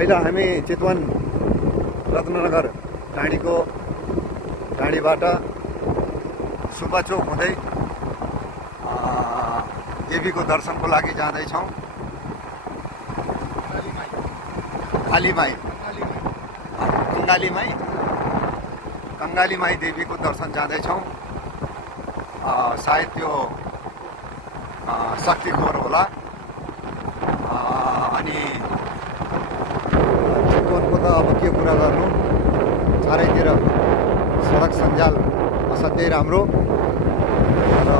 अहिले हामी चितवन रत्ननगर टाढीबाट सुब्बा चोक हुँदै देवीको दर्शनको लागि जाँदैछौँ। कङ्गाली माई देवीको दर्शन जाँदैछौँ। सायद त्यो शक्तिखोर होला। अनि चितवनको त अब के कुरा गर्नु, चारैतिर सडक सञ्जाल असाध्यै राम्रो र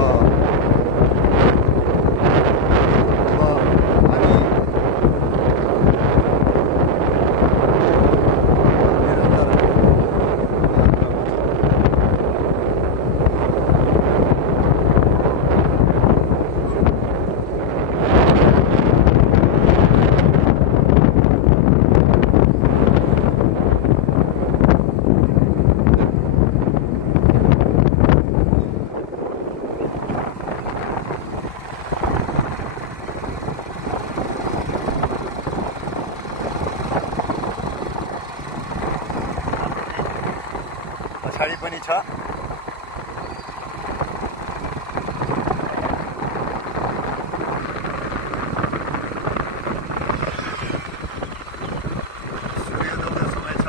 पछाडि पनि छ। सूर्योदयको समय छ।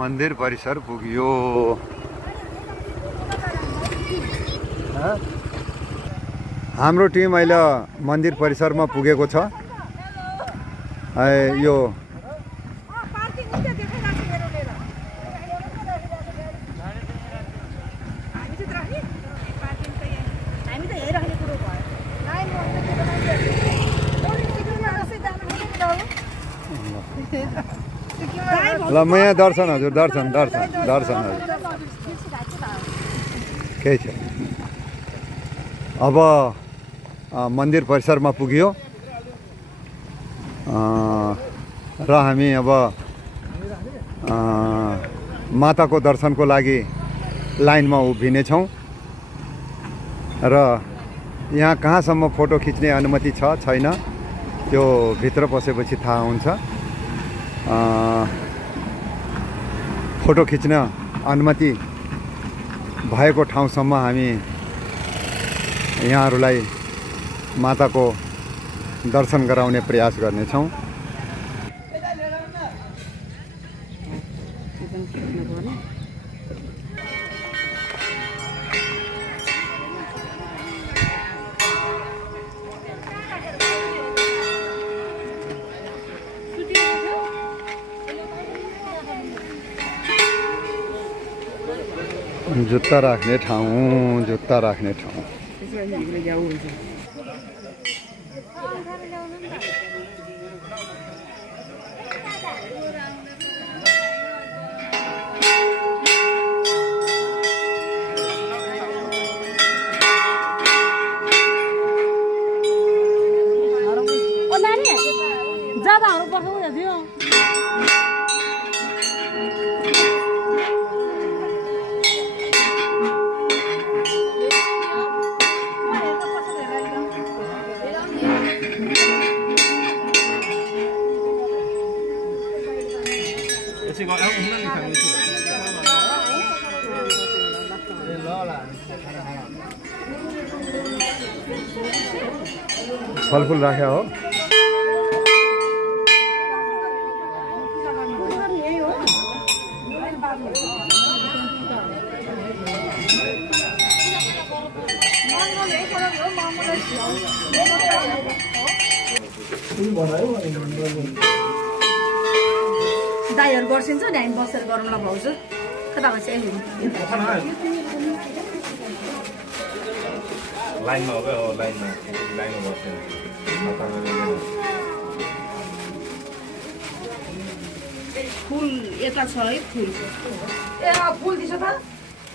मन्दिर परिसर पुग्यो। हाम्रो टिम अहिले मन्दिर परिसरमा पुगेको छ। यो ल म यहाँ दर्शन हजुर दर्शन दर्शन दर्शन हजुर केही छ। अब मन्दिर परिसरमा पुग्यो र हामी अब माताको दर्शनको लागि लाइनमा उभिनेछौँ र यहाँ कहाँसम्म फोटो खिच्ने अनुमति छ छैन त्यो भित्र पसेपछि थाहा हुन्छ। फोटो खिच्न अनुमति भएको ठाउँसम्म हामी यहाँहरूलाई माताको दर्शन गराउने प्रयास गर्नेछौँ। जुत्ता राख्ने ठाउँ, जुत्ता राख्ने ठाउँ। फलफुल राख्या हो। दाइहरु गर्छिन्छ नि हामी बसेर गरौँला भाउजू कता बसे लाइनमा हो लाइनमा बस्छ फुल यता छ है फुल ए फुल दिस त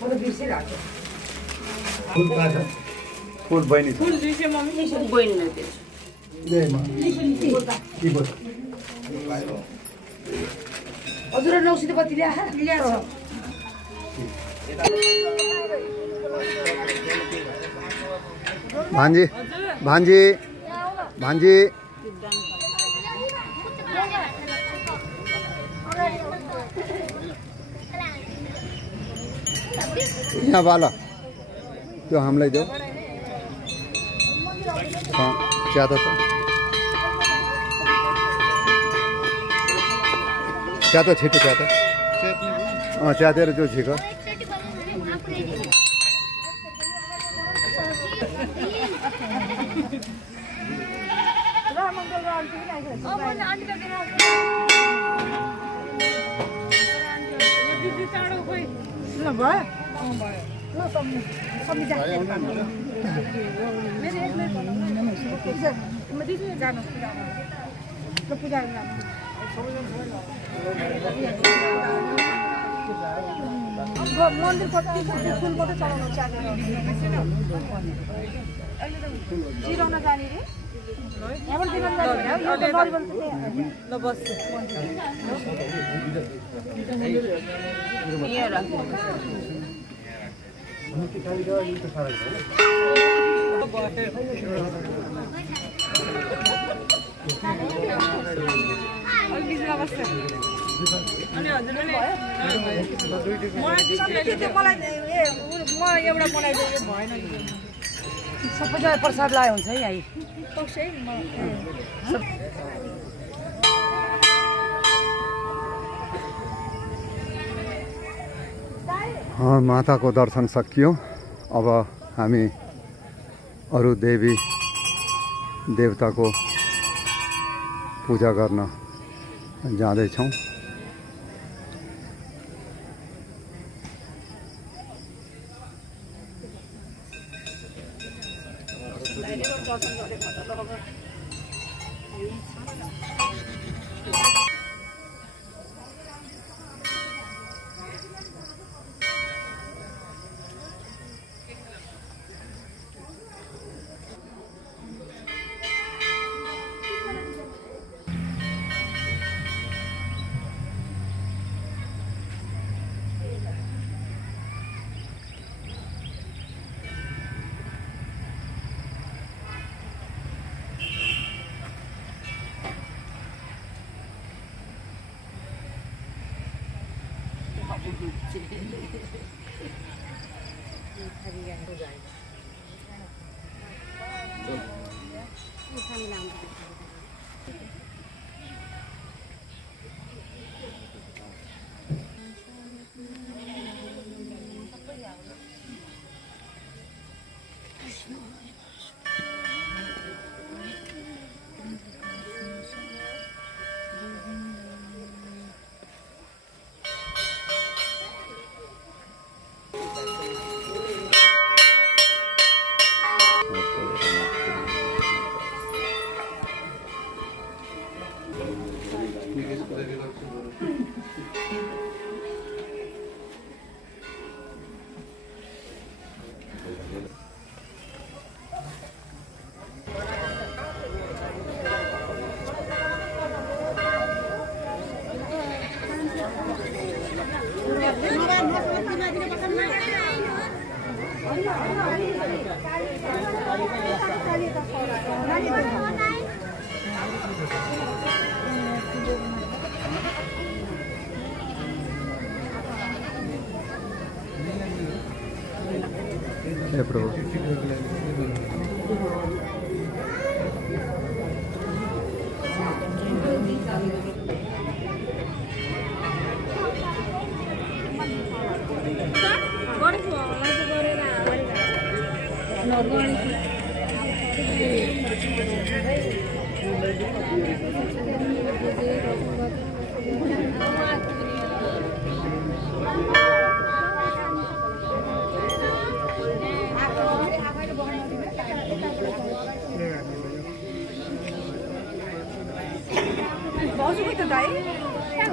म त बिर्सिरहेको फुल कहाँ छ? फुल बहिनी फुल दिसे मम्मी बहिनी नै दिन्छ हजुर नौसित बत्ती ल्याछ भान्जी भान्जी भान्जी यहाँ बाला त्यो हामीलाई देऊ च्यातो छ च्यातो छिटो च्यातो च्यातेर त्यो छिक मन्दिर कति फुल मात्रै चलाउनु चिराउन जाने रे यहाँबाट दिनु ल बस अनि हजुरले मलाई एउटा बनाइदियो भएन सबैजना प्रसाद लायो हुन्छ है यही माताको दर्शन सकियो। अब हामी अरू देवी देवताको पूजा गर्न जाँदैछौँ। हे प्रभु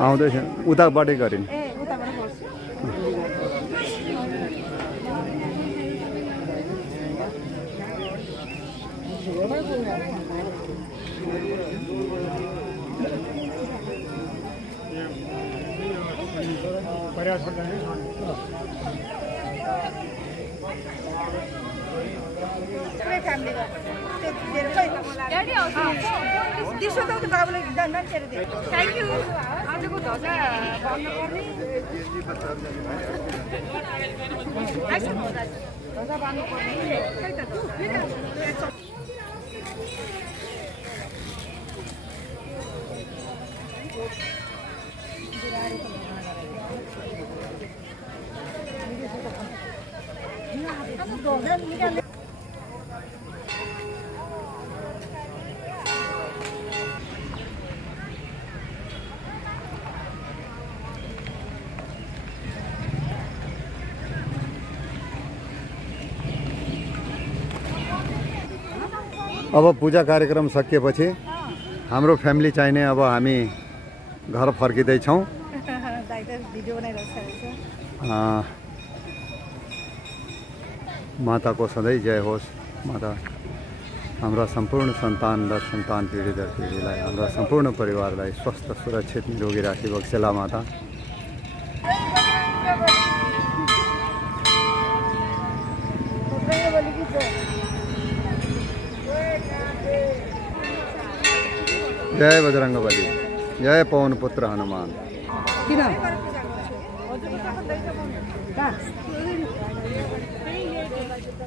आउँदैछ उताबाटै गरिन् थ्याङ्क यू आजको ध्वजा भन्न पर्ने ध्वजा बाँध्नु पर्ने अब पूजा कार्यक्रम सकिएपछि हाम्रो फ्यामिली चाहिने अब हामी घर फर्किँदैछौँ। माताको सधैँ जय होस्। माता हाम्रा सम्पूर्ण सन्तान र सन्तान पिँढी दर पिँढीलाई हाम्रा सम्पूर्ण परिवारलाई स्वस्थ सुरक्षित निरोगी राखी बक्सेला माता। जय बजरंगबली, जय पवन पुत्र हनुमान।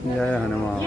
जय हनुमान।